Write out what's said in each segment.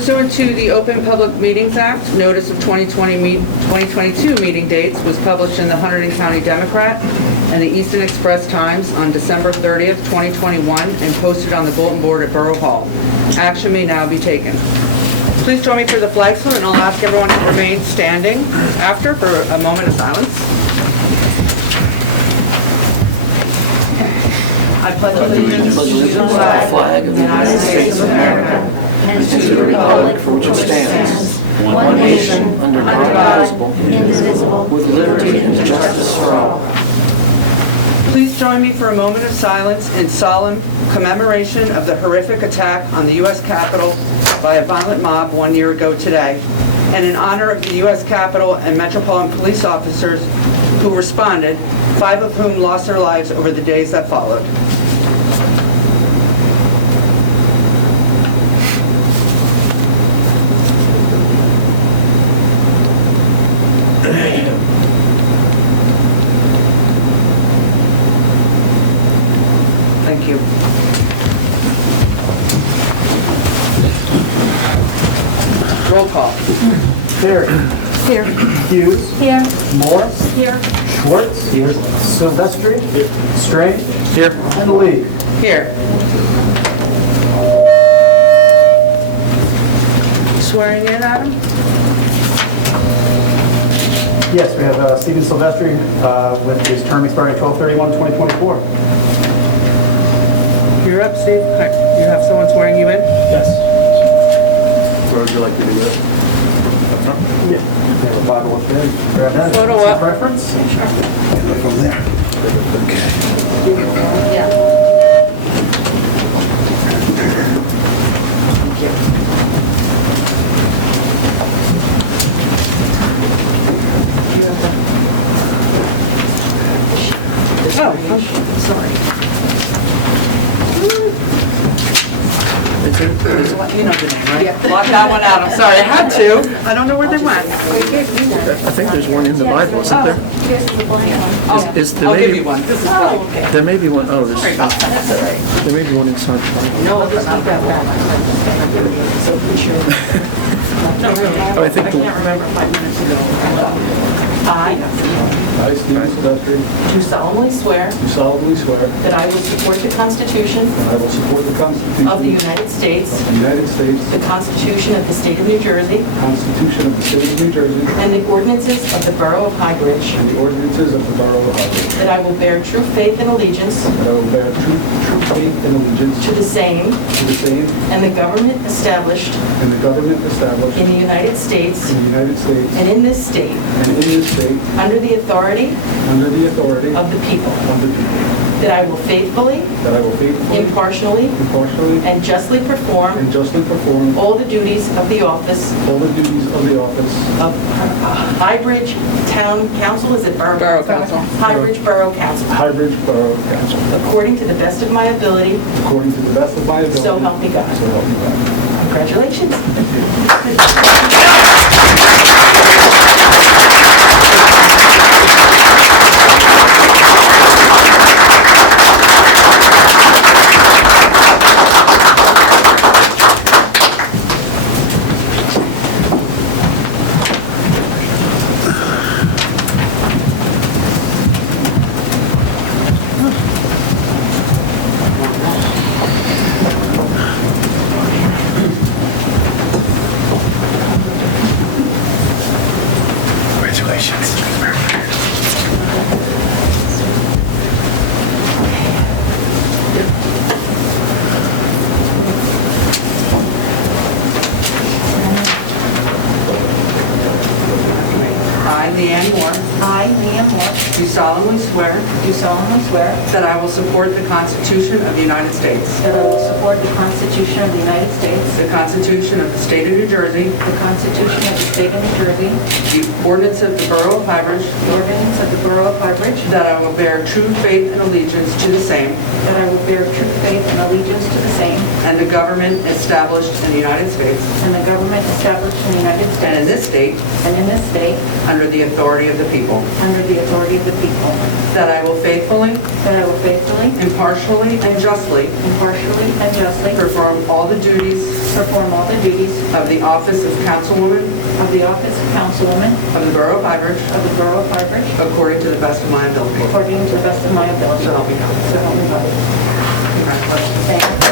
Pursuant to the Open Public Meetings Act, notice of 2022 meeting dates was published in the Hunterdon County Democrat and the Easton Express Times on December 30th, 2021, and posted on the bulletin board at Borough Hall. Action may now be taken. Please join me for the flag salute, and I'll ask everyone to remain standing after for a moment of silence. I pledge allegiance to the flag of the United States of America and to the republic for which it stands, one nation, under God, indivisible, with liberty and justice for all. Please join me for a moment of silence in solemn commemoration of the horrific attack on the U.S. Capitol by a violent mob 1 year ago today, and in honor of the U.S. Capitol and Metropolitan Police officers who responded, 5 of whom lost their lives over the days that followed. Thank you. Roll call. Terry. Here. Hughes. Here. Morris. Here. Schwartz. Here. Silvestri. Here. Strange. Here. And Lee. Here. Swearing in, Adam? Yes, we have Stephen Silvestri with his term expiring 12/31/2024. You're up, Steve. You have someone swearing you in? Yes. Where would you like to do that? Yeah. We have a Bible up there. Grab that. Photo Some up. Reference. From there. Yeah. Oh, sorry. You know the name, right? Yeah. Block that one out. I'm sorry. I had to. I don't know where they went. I think there's one in the Bible, isn't there? Here's the blank one. I'll give you one. This is Oh, okay. There may be one. Oh, there's. Sorry about that. That's all right. There may be one inside the Bible. No, it's not that one. So we should. No, really. Oh, I think I can't remember 5 minutes ago. I, Stephen Silvestri, Do solemnly swear do solemnly swear that I will support the Constitution that I will support the Constitution of the United States, of the United States, the Constitution of the State of New Jersey, the Constitution of the State of New Jersey, and the ordinances of the Borough of Highbridge, and the ordinances of the Borough of Harvard, that I will bear true faith and allegiance that I will bear true faith and allegiance to the same to the same and the government established and the government established in the United States in the United States and in this state, and in this state under the authority under the authority of the people, of the people, that I will faithfully, that I will faithfully, impartially, impartially, and justly perform and justly perform all the duties of the office all the duties of the office of Highbridge Town Council, is it Borough? Borough Council. Highbridge Borough Council, Highbridge Borough Council, according to the best of my ability, according to the best of my ability. so help me God. So help me God. Congratulations. I, Leanne Moore, I, Leanne Moore, do solemnly swear do solemnly swear that I will support the Constitution of the United States, that I will support the Constitution of the United States, the Constitution of the State of New Jersey, the Constitution of the State of New Jersey, the ordinance of the Borough of Highbridge, the ordinance of the Borough of Highbridge, that I will bear true faith and allegiance to the same, that I will bear true faith and allegiance to the same, and and the government established in the United States and the government established in the United and in States this state and in this state under the authority of the people, under the authority of the people, that I will faithfully, that I will faithfully, impartially, and justly impartially, and justly perform all the duties perform all the duties of the office of Councilwoman of the office of Councilwoman of the Borough of Highbridge of the Borough of Highbridge according to the best of my ability. according to the best of my ability. So help me God. So help me God. Congratulations. Thank you.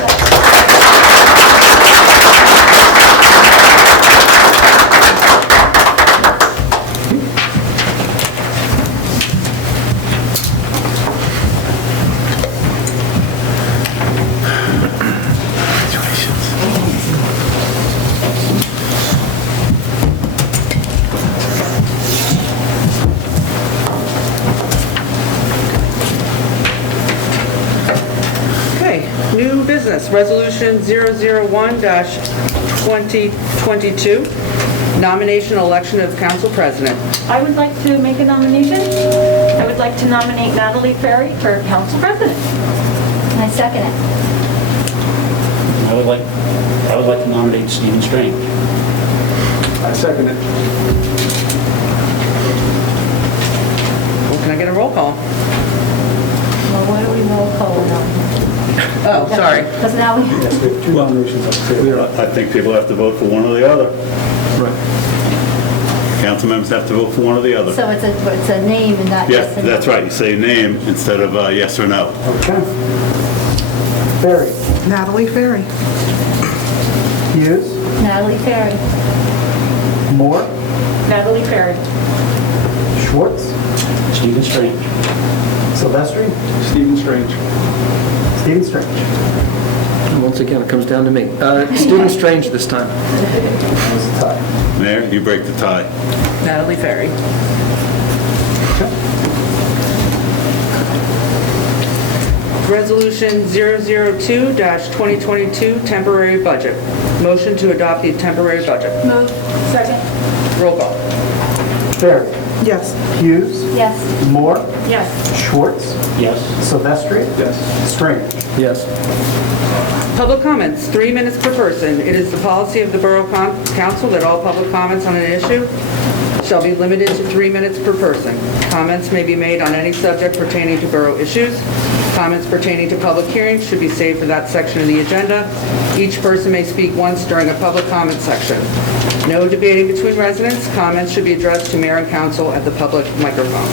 Okay, new business, Resolution 001-2022, nomination election of council president. I would like to make a nomination. I would like to nominate Natalie Ferry for council president. And I second it. I would like to nominate Stephen Strange. I second it. Well, can I get a roll call? Well, why do we roll call now? Oh, sorry. Because now we, Yes, we have two nominations up there. I think people have to vote for one or the other. Right. Council members have to vote for one or the other. so it's a name and not Yeah, just a... that's right. You say name instead of yes or no. Okay. Ferry. Natalie Ferry. Hughes. Natalie Ferry. Moore. Natalie Ferry. Schwartz. Stephen Strange. Silvestri. Stephen Strange. Stephen Strange. And once again, it comes down to me. Stephen Strange this time. It's a tie. Mayor, you break the tie. Natalie Ferry. Resolution 002-2022, temporary budget. Motion to adopt the temporary budget. Move. Second. Roll call. Ferry. Yes. Hughes. Yes. Moore. Yes. Schwartz. Yes. Silvestri. Yes. Strange. Yes. Public comments, 3 minutes per person. It is the policy of the Borough Council that all public comments on an issue shall be limited to 3 minutes per person. Comments may be made on any subject pertaining to borough issues. Comments pertaining to public hearings should be saved for that section of the agenda. Each person may speak once during a public comment section. No debating between residents. Comments should be addressed to mayor and council at the public microphone.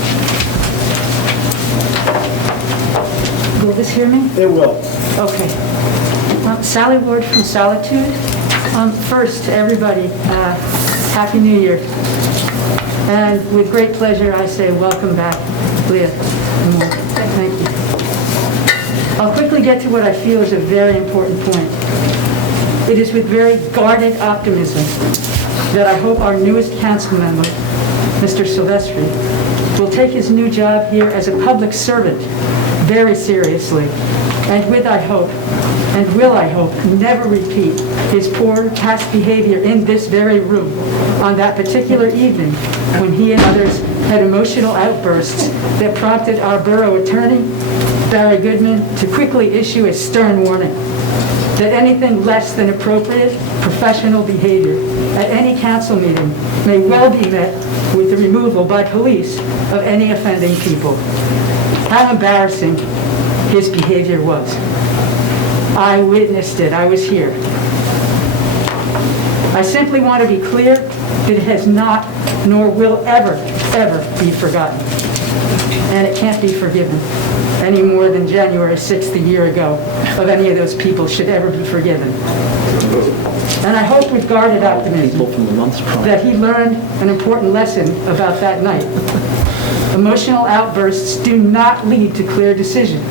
Will this hear me? It will. Okay. Sally Ward from Solitude. First, everybody, Happy New Year. And with great pleasure, I say welcome back, Leah. Thank you. I'll quickly get to what I feel is a very important point. It is with very guarded optimism that I hope our newest council member, Mr. Silvestri, will take his new job here as a public servant very seriously, and will I hope, never repeat his poor past behavior in this very room on that particular evening when he and others had emotional outbursts that prompted our borough attorney, Barry Goodman, to quickly issue a stern warning that anything less than appropriate professional behavior at any council meeting may well be met with the removal by police of any offending people. How embarrassing his behavior was. I witnessed it. I was here. I simply want to be clear that it has not, nor will ever be forgotten. And it can't be forgiven any more than January 6th a year ago of any of those people should ever be forgiven. And I hope with guarded optimism People from the months prior. that he learned an important lesson about that night. Emotional outbursts do not lead to clear decision.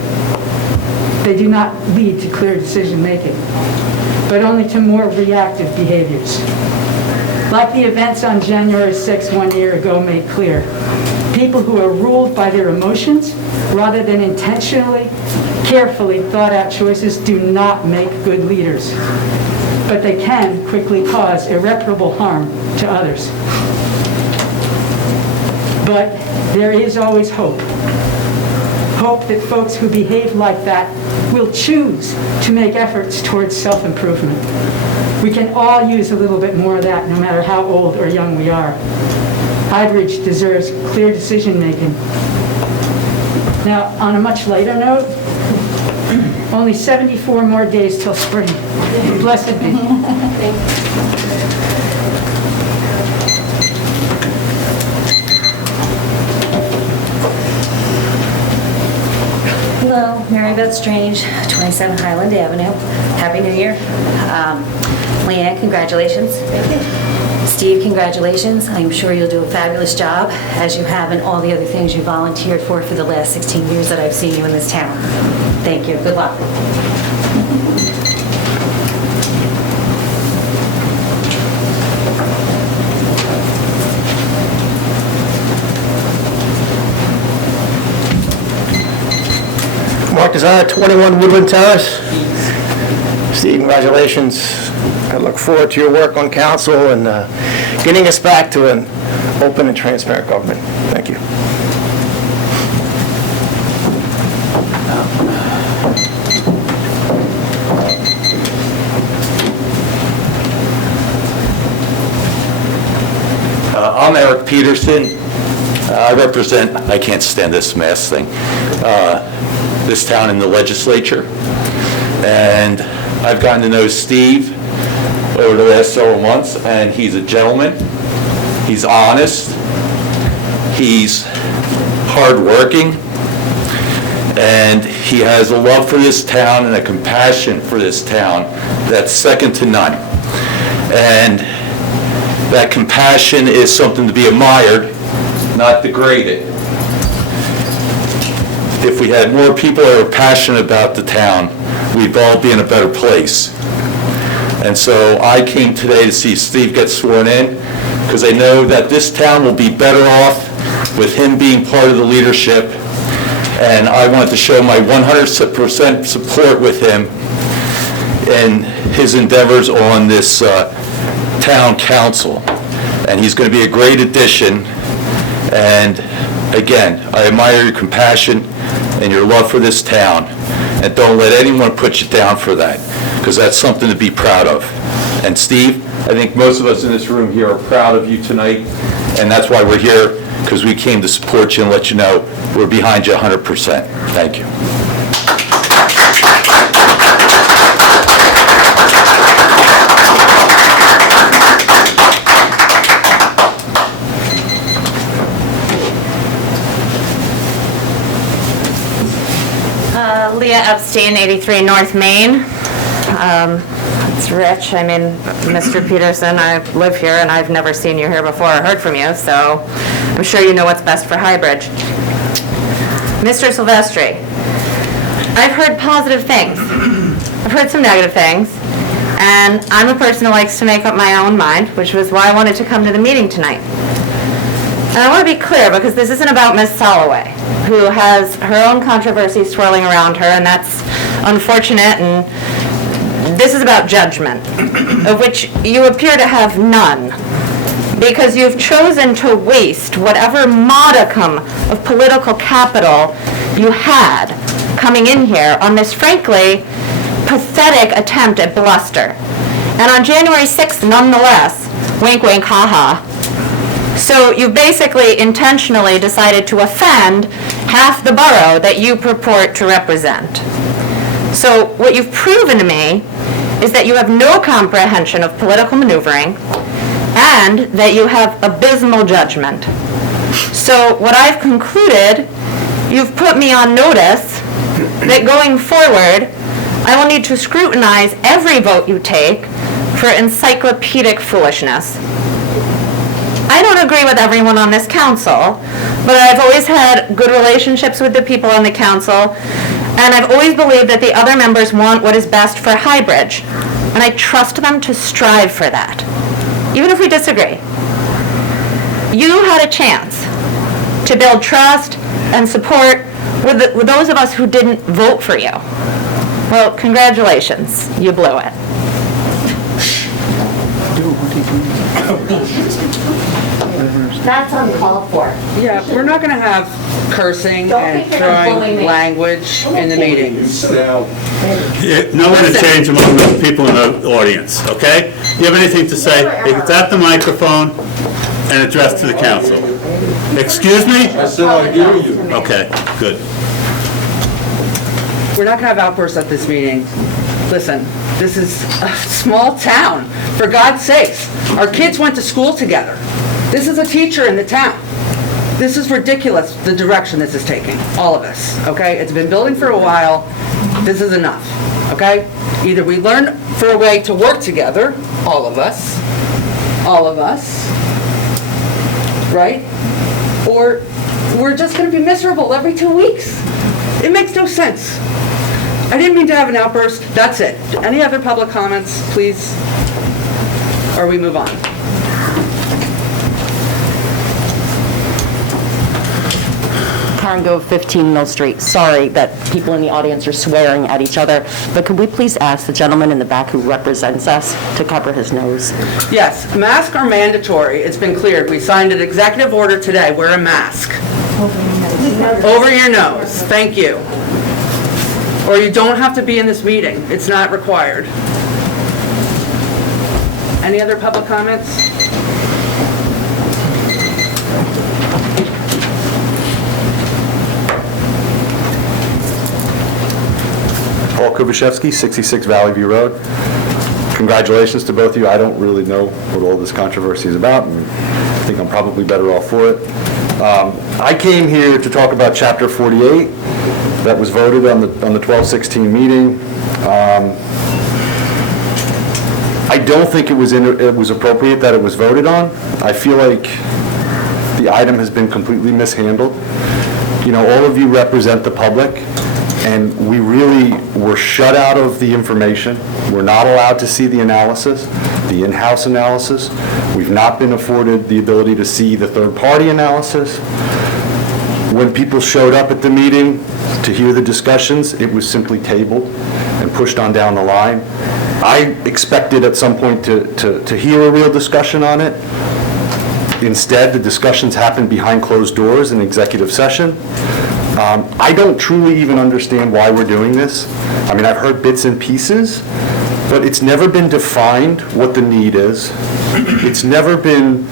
They do not lead to clear decision-making, but only to more reactive behaviors. Like the events on January 6th 1 year ago made clear, people who are ruled by their emotions rather than intentionally, carefully thought out choices do not make good leaders, but they can quickly cause irreparable harm to others. But there is always hope. hope that folks who behave like that will choose to make efforts towards self-improvement. We can all use a little bit more of that, no matter how old or young we are. Highbridge deserves clear decision-making. Now, on a much lighter note, only 74 more days till spring. Blessed be. Hello, Mary Beth Strange, 27 Highland Avenue. Happy New Year. Leanne, congratulations. Thank you. Steve, congratulations. I'm sure you'll do a fabulous job, as you have in all the other things you volunteered for the last 16 years that I've seen you in this town. Thank you. Good luck. Mark Desire, 21 Woodland Terrace. Steve, congratulations. I look forward to your work on council and getting us back to an open and transparent government. Thank you. I'm Eric Peterson. I can't stand this mask thing, this town in the legislature. And I've gotten to know Steve over the last several months, and he's a gentleman. He's honest. He's hardworking. And he has a love for this town and a compassion for this town that's second to none. And that compassion is something to be admired, not degraded. If we had more people that are passionate about the town, we'd all be in a better place. And so I came today to see Steve get sworn in, because I know that this town will be better off with him being part of the leadership. And I wanted to show my 100% support with him in his endeavors on this town council. And he's going to be a great addition. And again, I admire your compassion and your love for this town. And don't let anyone put you down for that, because that's something to be proud of. And Steve, I think most of us in this room here are proud of you tonight. And that's why we're here, because we came to support you and let you know we're behind you 100%. Thank you. Leah Epstein, 83 North Main. It's Rich. I mean, Mr. Peterson, I live here and I've never seen you here before or heard from you, so I'm sure you know what's best for Highbridge. Mr. Silvestri, I've heard positive things. I've heard some negative things, and I'm a person who likes to make up my own mind, which was why I wanted to come to the meeting tonight. And I want to be clear, because this isn't about Ms. Soloway, who has her own controversy swirling around her, and that's unfortunate, and this is about judgment, of which you appear to have none, because you've chosen to waste whatever modicum of political capital you had coming in here on this, frankly, pathetic attempt at bluster. And on January 6th, nonetheless, wink, wink, ha-ha. So you basically intentionally decided to offend half the borough that you purport to represent. So what you've proven to me is that you have no comprehension of political maneuvering and that you have abysmal judgment. So what I've concluded, you've put me on notice that going forward, I will need to scrutinize every vote you take for encyclopedic foolishness. I don't agree with everyone on this council, but I've always had good relationships with the people on the council, and I've always believed that the other members want what is best for Highbridge, and I trust them to strive for that, even if we disagree. You had a chance to build trust and support with those of us who didn't vote for you. Well, congratulations, you blew it. That's uncalled for. Yeah, we're not going to have cursing Don't and think you're gonna bully throwing me. language in the meetings. No one to change among the people in the audience, okay? You have anything to say, it's at the microphone and addressed to the council. Excuse me? I said I hear you. Okay, good. We're not going to have outbursts at this meeting. Listen, this is a small town, for God's sakes. Our kids went to school together. This is a teacher in the town. This is ridiculous, the direction this is taking, all of us, okay? It's been building for a while. This is enough, okay? Either we learn for a way to work together, all of us, right? Or we're just going to be miserable every 2 weeks. It makes no sense. I didn't mean to have an outburst. That's it. Any other public comments, please? Or we move on. Karen Gove, 15 Mill Street. Sorry that people in the audience are swearing at each other, but could we please ask the gentleman in the back who represents us to cover his nose? Yes, masks are mandatory. It's been cleared. We signed an executive order today. Wear a mask. Over your nose. Thank you. Or you don't have to be in this meeting. It's not required. Any other public comments? Paul Kubashevsky, 66 Valley View Road. Congratulations to both of you. I don't really know what all this controversy is about, and I think I'm probably better off for it. I came here to talk about Chapter 48 that was voted on the 12/16 meeting. I don't think it was appropriate that it was voted on. I feel like the item has been completely mishandled. You know, all of you represent the public, and we really were shut out of the information. We're not allowed to see the analysis, the in-house analysis. We've not been afforded the ability to see the third-party analysis. When people showed up at the meeting to hear the discussions, it was simply tabled and pushed on down the line. I expected at some point to hear a real discussion on it. Instead, the discussions happened behind closed doors in executive session. I don't truly even understand why we're doing this. I mean, I've heard bits and pieces, but it's never been defined what the need is. It's never been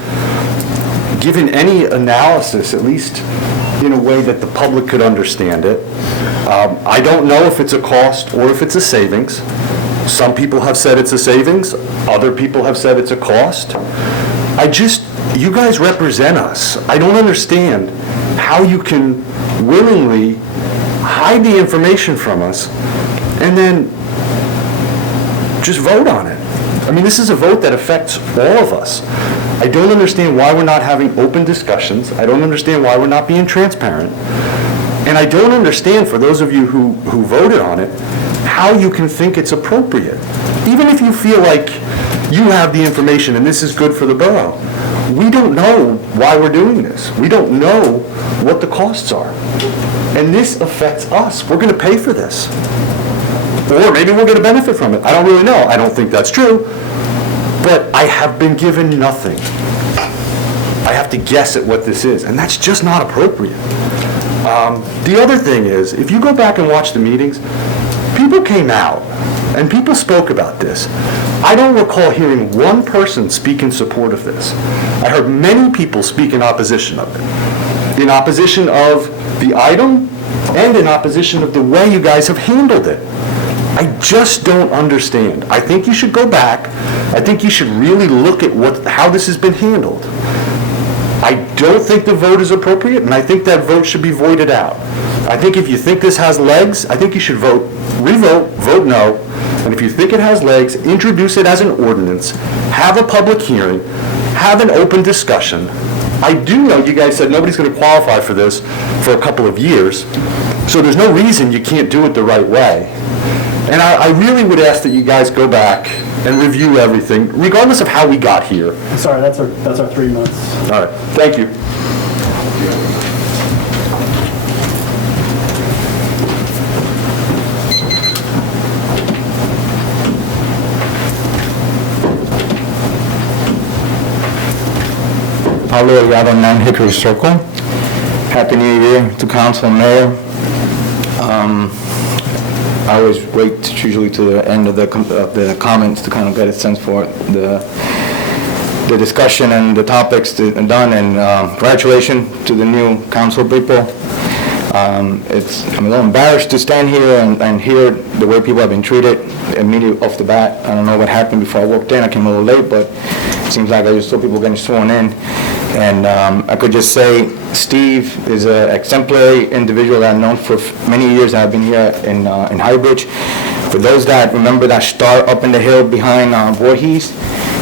given any analysis, at least in a way that the public could understand it. I don't know if it's a cost or if it's a savings. Some people have said it's a savings. Other people have said it's a cost. You guys represent us. I don't understand how you can willingly hide the information from us and then just vote on it. I mean, this is a vote that affects all of us. I don't understand why we're not having open discussions. I don't understand why we're not being transparent. And I don't understand, for those of you who voted on it, how you can think it's appropriate. Even if you feel like you have the information and this is good for the borough, we don't know why we're doing this. We don't know what the costs are. And this affects us. We're going to pay for this. Or maybe we're going to benefit from it. I don't really know. I don't think that's true. But I have been given nothing. I have to guess at what this is. And that's just not appropriate. The other thing is, if you go back and watch the meetings, people came out and people spoke about this. I don't recall hearing one person speak in support of this. I heard many people speak in opposition of it. In opposition of the item and in opposition of the way you guys have handled it. I just don't understand. I think you should go back. I think you should really look at how this has been handled. I don't think the vote is appropriate, and I think that vote should be voided out. I think if you think this has legs, I think you should revote, vote no, and if you think it has legs, introduce it as an ordinance, have a public hearing, have an open discussion. I do know you guys said nobody's going to qualify for this for a couple of years, so there's no reason you can't do it the right way. And I really would ask that you guys go back and review everything, regardless of how we got here. Sorry, that's our 3 months. All right, thank you. Pablo Delgado, 9 Hickory Circle. Happy New Year to council and mayor. I always wait usually to the end of the comments to kind of get a sense for the discussion and the topics done, and congratulations to the new council people. I'm a little embarrassed to stand here and hear the way people have been treated immediately off the bat. I don't know what happened before I walked in. I came a little late, but it seems like I just saw people getting sworn in. And I could just say Steve is an exemplary individual that I've known for many years. I've been here in Highbridge. For those that remember that star up in the hill behind Voorhees,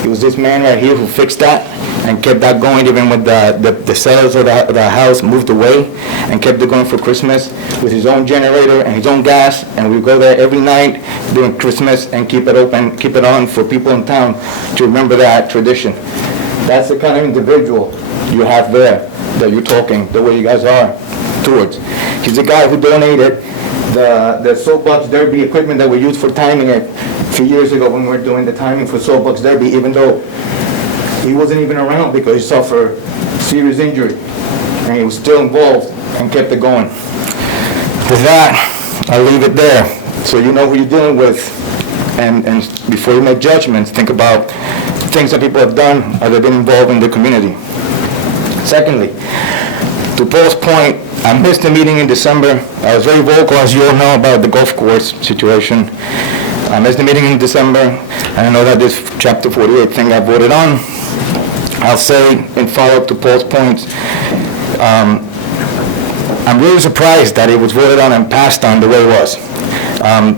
it was this man right here who fixed that and kept that going even when the sellers of the house moved away, and kept it going for Christmas with his own generator and his own gas, and we go there every night during Christmas and keep it open, keep it on for people in town to remember that tradition. That's the kind of individual you have there that you're talking, the way you guys are towards. He's the guy who donated the soapbox derby equipment that we used for timing it a few years ago when we were doing the timing for soapbox derby, even though he wasn't even around because he suffered serious injury, and he was still involved and kept it going. With that, I'll leave it there so you know who you're dealing with, and before you make judgments, think about things that people have done or they've been involved in the community. Secondly, to Paul's point, I missed the meeting in December. I was very vocal, as you all know, about the golf course situation. I missed the meeting in December, and I know that this Chapter 48 thing got voted on. I'll say, in follow-up to Paul's points, I'm really surprised that it was voted on and passed on the way it was.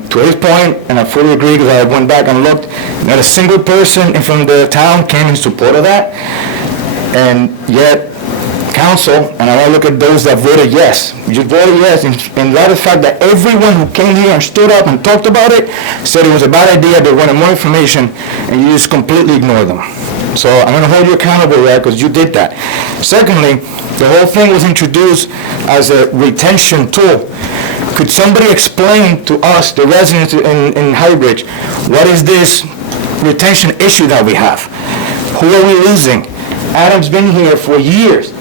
To his point, and I fully agree because I went back and looked, not a single person from the town came in support of that, and yet council, and I want to look at those that voted yes. You just voted yes in light of the fact that everyone who came here and stood up and talked about it said it was a bad idea, they wanted more information, and you just completely ignored them. So I'm going to hold you accountable there because you did that. Secondly, the whole thing was introduced as a retention tool. Could somebody explain to us, the residents in Highbridge, what is this retention issue that we have? Who are we losing? Adam's been here for years.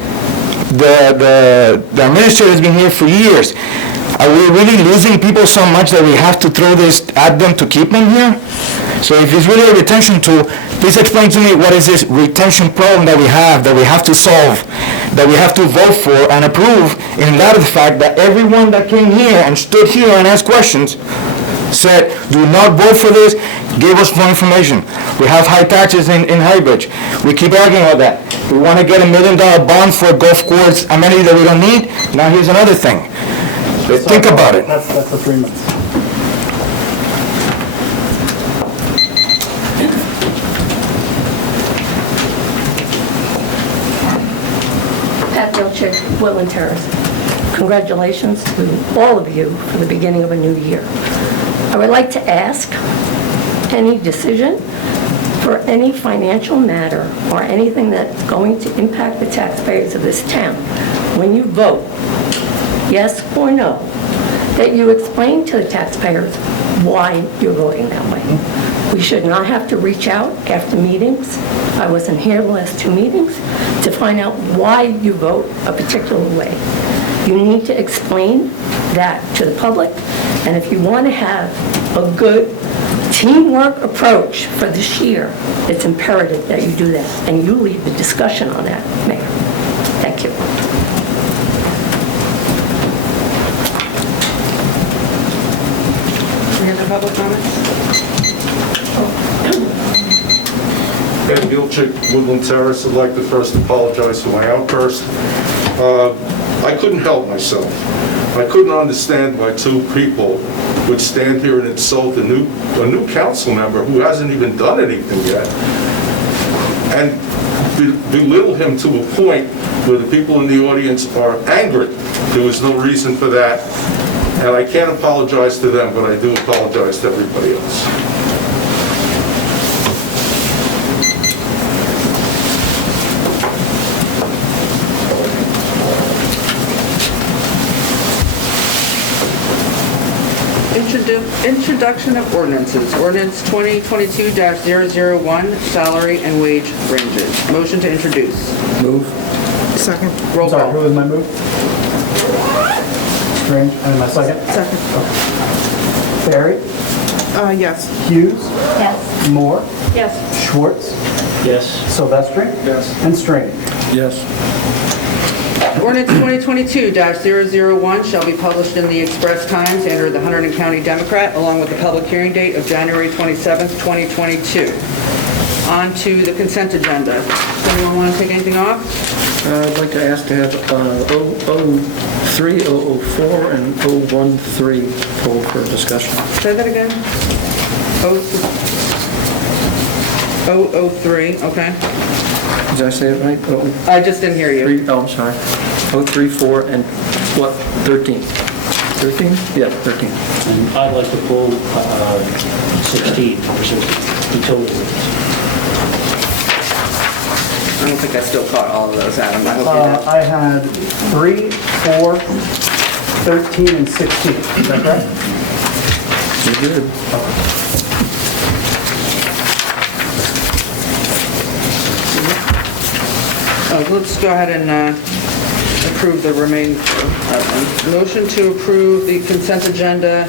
The administrator has been here for years. Are we really losing people so much that we have to throw this at them to keep them here? So if it's really a retention tool, please explain to me what is this retention problem that we have to solve, that we have to vote for and approve, in light of the fact that everyone that came here and stood here and asked questions said, do not vote for this, give us more information. We have high taxes in Highbridge. We keep arguing about that. We want to get $1 million bond for golf course amenity that we don't need. Now here's another thing. Think about it. That's the 3 minutes. Pat Delchick, Woodland Terrace. Congratulations to all of you for the beginning of a new year. I would like to ask, any decision for any financial matter or anything that's going to impact the taxpayers of this town, when you vote, yes or no, that you explain to the taxpayers why you're voting that way. We should not have to reach out after meetings. I wasn't here the last 2 meetings to find out why you vote a particular way. You need to explain that to the public, and if you want to have a good teamwork approach for this year, it's imperative that you do that, and you lead the discussion on that, Mayor. Thank you. Any other public comments? Ben Gilchick, Woodland Terrace. I'd like to first apologize for my outburst. I couldn't help myself. I couldn't understand why 2 people would stand here and insult a new council member who hasn't even done anything yet, and belittle him to a point where the people in the audience are angered. There was no reason for that, and I can't apologize to them, but I do apologize to everybody else. Introduction of ordinances. Ordinance 2022-001, salary and wage ranges. Motion to introduce. Move. Second. Roll Sorry, call. who was my move? Strange, and my second? Second. Barry? Yes. Hughes? Yes. Moore? Yes. Schwartz? Yes. Silvestri? Yes. And Strange. Yes. Ordinance 2022-001 shall be published in the Express Times and or the Hunterdon County Democrat, along with the public hearing date of January 27th, 2022. On to the consent agenda. Does anyone want to take anything off? I'd like to ask to have 003, 004, and 013 pulled for discussion. Say that again? 003, okay. Did I say it right? I just didn't hear you. I'm sorry. 034 and what, 13? 13? Yeah, 13. And I'd like to pull 16 for utility rates. I don't think I still caught all of those, Adam. I hope you did. I had 3, 4, 13, and 16. Is that correct? You're good. Let's go ahead and approve the remaining. Motion to approve the consent agenda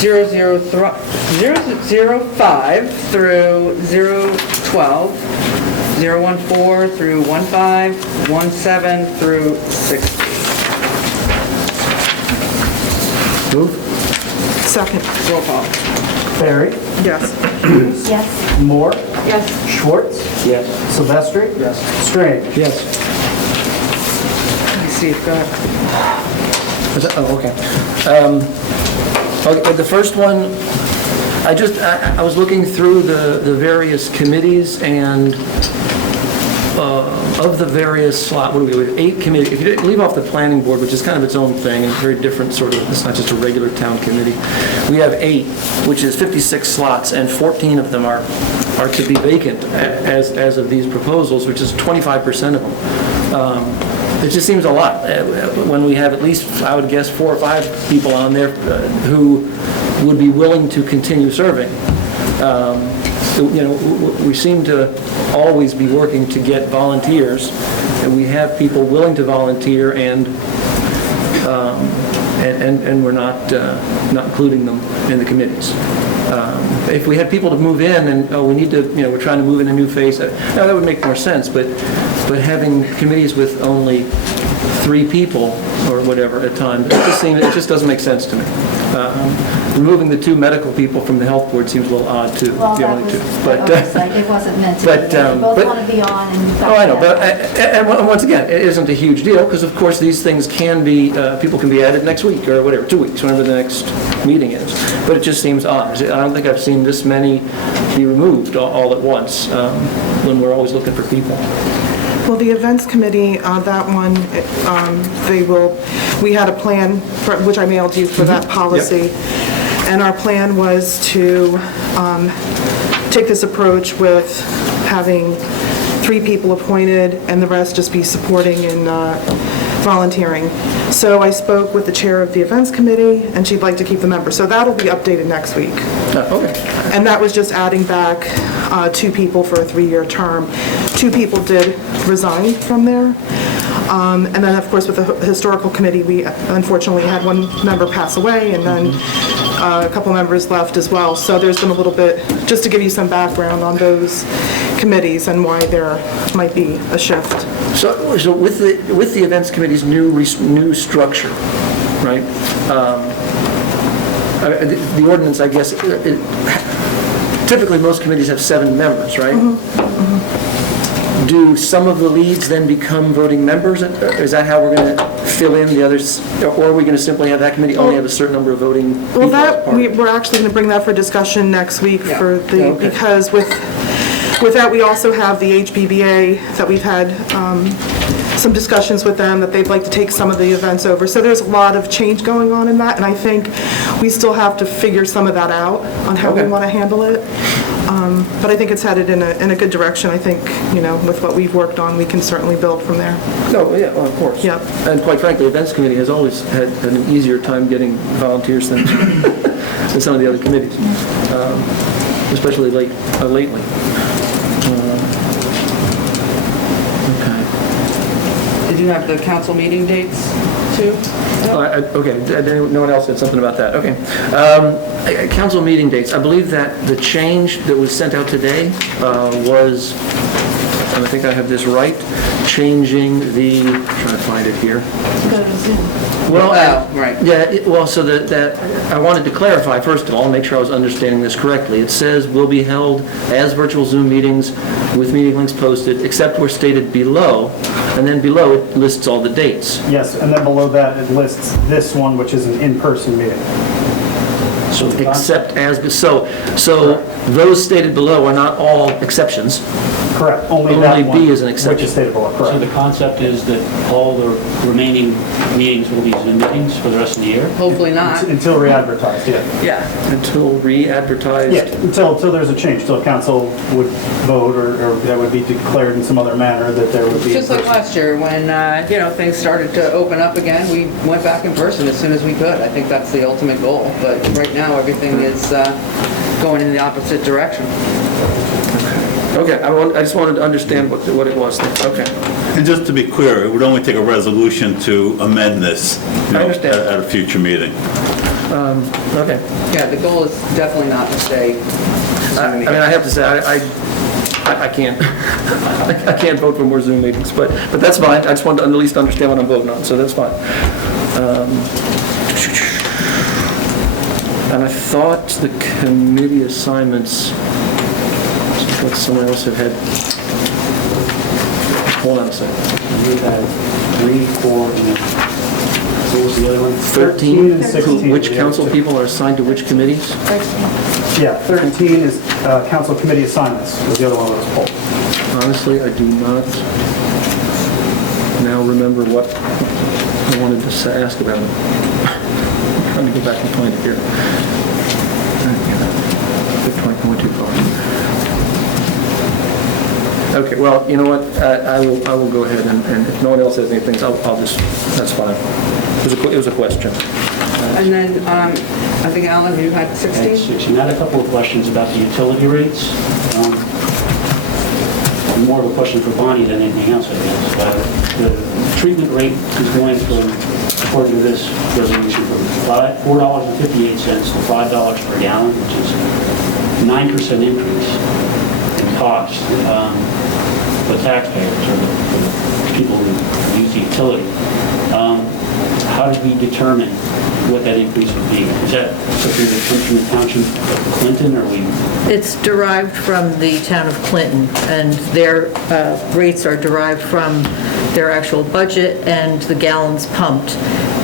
005 through 012, 014 through 15, 17 through 60. Move. Second. Roll call. Barry? Yes. Hughes? Yes. Moore? Yes. Schwartz? Yes. Silvestri? Yes. Strange? Yes. Let me see if that. Okay. Okay, the first one, I was looking through the various committees and of the various slot, what do we have, 8 committees. If you leave off the planning board, which is kind of its own thing, and very different sort of, it's not just a regular town committee. We have 8, which is 56 slots, and 14 of them are to be vacant as of these proposals, which is 25% of them. It just seems a lot when we have at least, I would guess, 4 or 5 people on there who would be willing to continue serving. We seem to always be working to get volunteers, and we have people willing to volunteer, and we're not including them in the committees. If we had people to move in, and we need to, we're trying to move in a new phase, that would make more sense. But having committees with only 3 people or whatever at a time, it just doesn't make sense to me. Removing the 2 medical people from the health board seems a little odd too. Well, the that only was 2. an oversight. It wasn't meant to be. but, They both but- want to be on and. Oh, I know, but, and once again, it isn't a huge deal, because of course these things can be, people can be added next week, or whatever, 2 weeks, whenever the next meeting is. But it just seems odd. I don't think I've seen this many be removed all at once, when we're always looking for people. Well, the events committee, that one, we had a plan, which I mailed you for that policy. And our plan was to take this approach with having 3 people appointed and the rest just be supporting and volunteering. So I spoke with the chair of the events committee, and she'd like to keep the members. So that'll be updated next week. Okay. And that was just adding back 2 people for a 3-year term. 2 people did resign from there. And then, of course, with the historical committee, we unfortunately had 1 member pass away, and then a couple members left as well. So there's been a little bit, just to give you some background on those committees and why there might be a shift. So with the events committee's new structure, right? The ordinance, I guess, typically most committees have 7 members, right? Do some of the leads then become voting members? Is that how we're going to fill in the others? Or are we going to simply have that committee only have a certain number of voting people? Well, that, we're actually going to bring that for discussion next week for the, because with that, we also have the HBBA that we've had some discussions with them that they'd like to take some of the events over. So there's a lot of change going on in that, and I think we still have to figure some of that out on how we want to handle it. But I think it's headed in a good direction. I think, with what we've worked on, we can certainly build from there. No, yeah, well, of course. Yep. And quite frankly, the events committee has always had an easier time getting volunteers than than some of the other committees, especially lately. Okay. Did you have the council meeting dates too? Okay, no one else said something about that, okay. Council meeting dates, I believe that the change that was sent out today was, and I think I have this right, changing the, I'm trying to find it here. Go to Zoom. Well, right. Yeah, so that I wanted to clarify, first of all, make sure I was understanding this correctly. It says will be held as virtual Zoom meetings with meeting links posted, except where stated below, and then below it lists all the dates. Yes, and then below that, it lists this one, which is an in-person meeting. So the Except as, so those stated below are not all exceptions. Correct. Only that one, B is an exception. which is stated below, correct. So the concept is that all the remaining meetings will be Zoom meetings for the rest of the year? Hopefully not. Until re-advertised, yeah. Yeah. Until re-advertised? Yeah, until there's a change, till council would vote, or that would be declared in some other manner that there would be. Just like last year, when, things started to open up again, we went back in person as soon as we could. I think that's the ultimate goal, but right now, everything is going in the opposite direction. Okay, I just wanted to understand what it was. Okay. And just to be clear, it would only take a resolution to amend this, I understand. at a future meeting. Okay. Yeah, the goal is definitely not to stay. I mean, I have to say, I can't, I can't vote for more Zoom meetings, but that's fine. I just wanted to at least understand what I'm voting on, so that's fine. And I thought the committee assignments, what someone else had. Hold on a second. We had 3, 4, and what was the other one? 13 and 16. Which council people are assigned to which committees? Yeah, 13 is council committee assignments, was the other one that was pulled. Honestly, I do not now remember what I wanted to ask about it. I'm trying to go back and find it here. 20.25. Okay, well, you know what, I will go ahead, and if no one else has anything, I'll just, that's fine. It was a question. And then, I think, Alan, you had 16? 16. I had a couple of questions about the utility rates. More of a question for Bonnie than anything else, I guess. The treatment rate is going from, according to this resolution, from $4.58 to $5 per gallon, which is a 9% increase in cost for the taxpayers or the people who use the utility. How did we determine what that increase would be? Is that something that comes from the township of Clinton, or we? It's derived from the town of Clinton, and their rates are derived from their actual budget and the gallons pumped.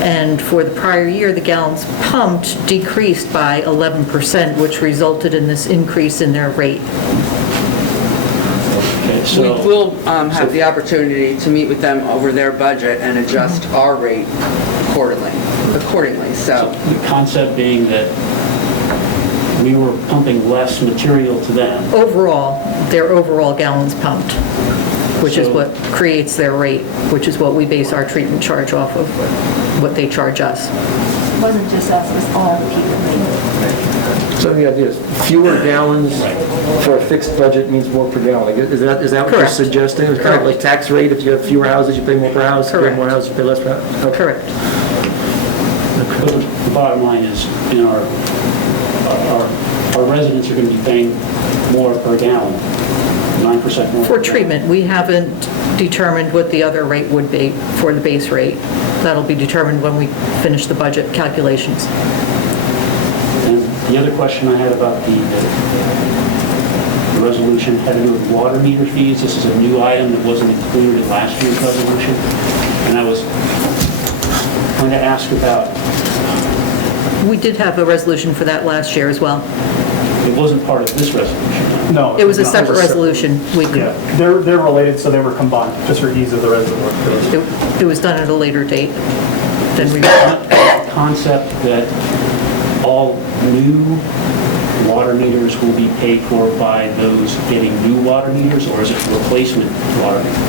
And for the prior year, the gallons pumped decreased by 11%, which resulted in this increase in their rate. We will have the opportunity to meet with them over their budget and adjust our rate accordingly. So The concept being that we were pumping less material to them. Overall, their overall gallons pumped, which is what creates their rate, which is what we base our treatment charge off of, what they charge us. It wasn't just us, it was all the people making. So the idea is fewer gallons for a fixed budget means more per gallon. Is that what you're Correct. suggesting? It's kind of like tax rate, if you have fewer houses, you pay more per house. If you have more houses, you pay less per house. Okay. Correct. But the bottom line is, our residents are going to be paying more per gallon, 9% more. For treatment, we haven't determined what the other rate would be for the base rate. That'll be determined when we finish the budget calculations. And the other question I had about the resolution had to do with water meter fees. This is a new item that wasn't included in last year's resolution. And I was going to ask about... We did have a resolution for that last year as well. It wasn't part of this resolution. No. It was a no, separate resolution. Yeah, they're related, so they were combined, just for ease of the resolution. It was done at a later date than we... Concept that all new water meters will be paid for by those getting new water meters, or is it replacement water meters?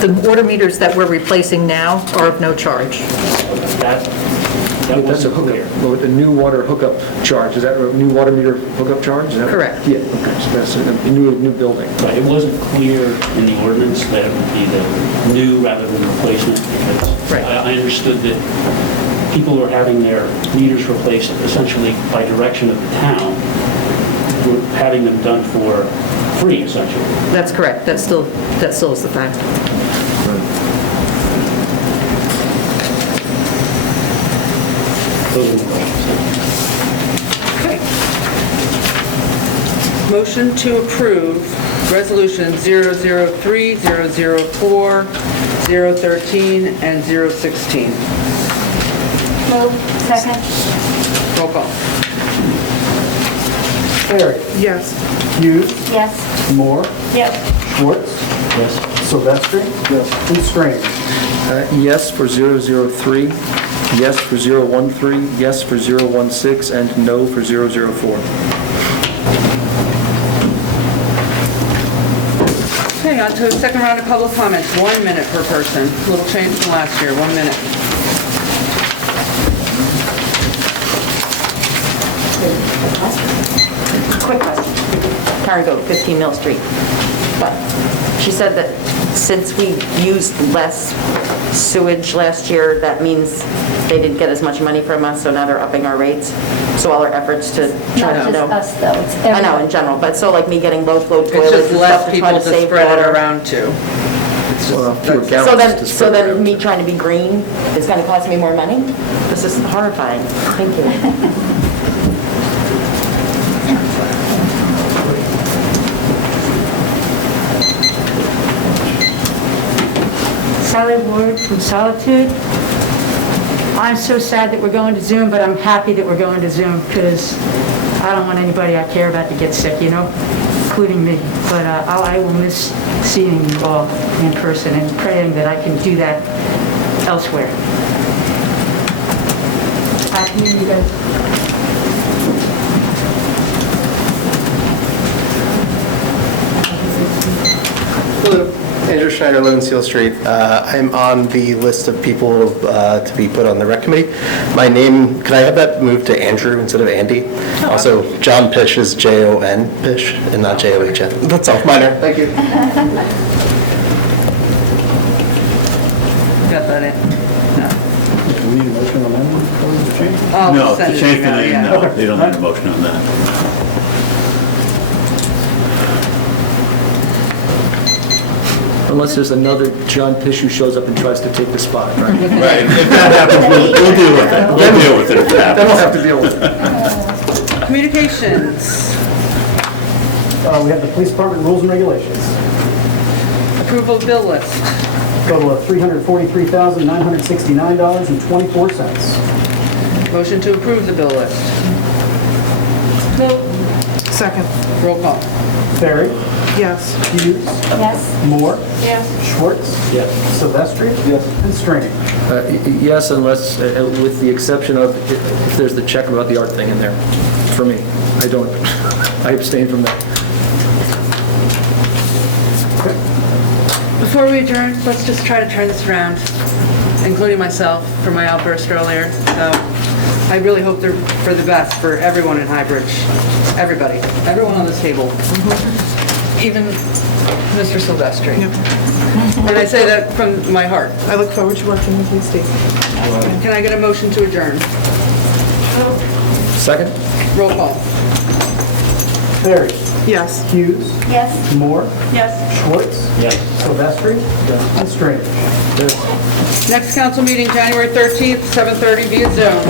The water meters that we're replacing now are of no charge. That That's a wasn't clear. hookup, with the new water hookup charge, is that a new water meter hookup charge? Is that- Correct. Yeah, okay, so that's a new building. But it wasn't clear in the ordinance that it would be the new rather than replacement, because Right. I understood that people who are having their meters replaced essentially by direction of the town, were having them done for free, essentially. That's correct. That still is the fact. Those are the questions. Okay. Motion to approve Resolution 003, 004, 013, and 016. Move. Second. Roll call. Barry. Yes. Hughes. Yes. Moore. Yes. Schwartz. Yes. Silvestri. Yes. And Strange. Yes for 003, yes for 013, yes for 016, and no for 004. Okay, on to the second round of public comments. 1 minute per person. Little change from last year, 1 minute. Quick question. Karen Goat, 15 Mill Street. But she said that since we used less sewage last year, that means they didn't get as much money from us, so now they're upping our rates. So all our efforts to try Not to, just us, though. It's I know, everyone. in general, but so like me getting low-flow It's toilets just and less stuff to try people to to save spread it water. around to. Well, fewer So gallons to then, so spread then around. me trying to be green is going to cost me more money? This is horrifying. Thank you. Sally Ward from Solitude. I'm so sad that we're going to Zoom, but I'm happy that we're going to Zoom because I don't want anybody I care about to get sick, including me. But I will miss seeing you all in person and praying that I can do that elsewhere. Happy New Year, guys. Hello, Andrew Schneider, 11 Seal Street. I'm on the list of people to be put on the rec committee. My name, can I have that moved to Andrew instead of Andy? Also, John Pish is Jon Pish and not John. That's all, minor, thank you. Got that in? No. Do we need a motion on that one before we change? I'll No, send to it change the email, name, yeah. no, they don't need a motion on that. Unless there's another John Pish who shows up and tries to take the spot, right? Right, if that happens, we'll deal with it. We'll deal with it if that Then we'll happens. have to deal with it. Communications. We have the police department rules and regulations. Approval of bill list. Total of $343,969.24. Motion to approve the bill list. Move. Second. Roll call. Barry. Yes. Hughes. Yes. Moore. Yes. Schwartz. Yes. Silvestri. Yes. And Strange. Yes, unless, with the exception of if there's the check about the art thing in there, for me. I don't, I abstain from that. Before we adjourn, let's just try to turn this around, including myself for my outburst earlier. So I really hope they're for the best for everyone in Highbridge. Everybody. Everyone on this table. Even Mr. Silvestri. And I say that from my heart. I look forward to working with you, Steve. Can I get a motion to adjourn? Second? Roll call. Barry. Yes. Hughes. Yes. Moore. Yes. Schwartz. Yes. Silvestri. And Strange. Next council meeting, January 13th, 7:30 via Zoom.